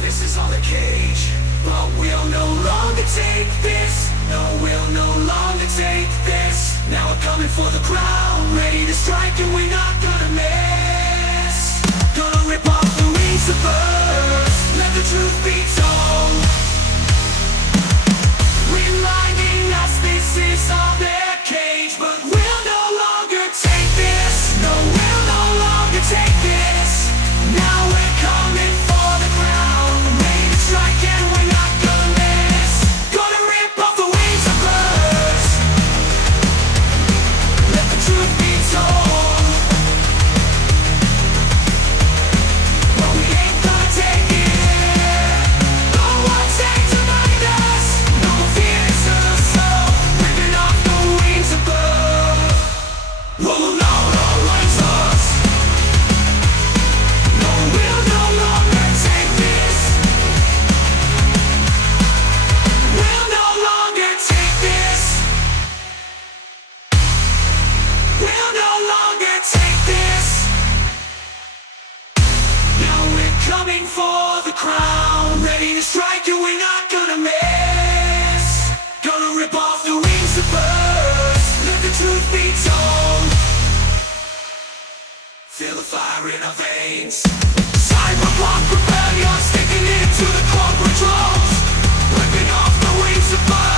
This is all a cage, but we'll no longer take this. No, we'll no longer take this. Now we're coming for the crown, ready to strike and we're not gonna miss. Gonna rip off the wings of birds, let the truth be told. Reminding us this is all their cage, but we'll no longer take this. No, we'll no longer take this. Now we're coming for the crown, ready to strike and we're not gonna miss. Gonna rip off the wings of birds, let the truth be told. But we ain't gonna take it. No one takes to mind us. No fear is in the soul, ripping off the wings of birds. Will not outruns us. No, we'll no longer take this. We'll no longer take this. We'll no longer take this. Now we're coming for the crown, ready to strike and we're not gonna miss. Gonna rip off the wings of birds, let the truth be told. Feel the fire in our veins. Cyberblock rebellion, sticking into the corporate drones, ripping off the wings of birds.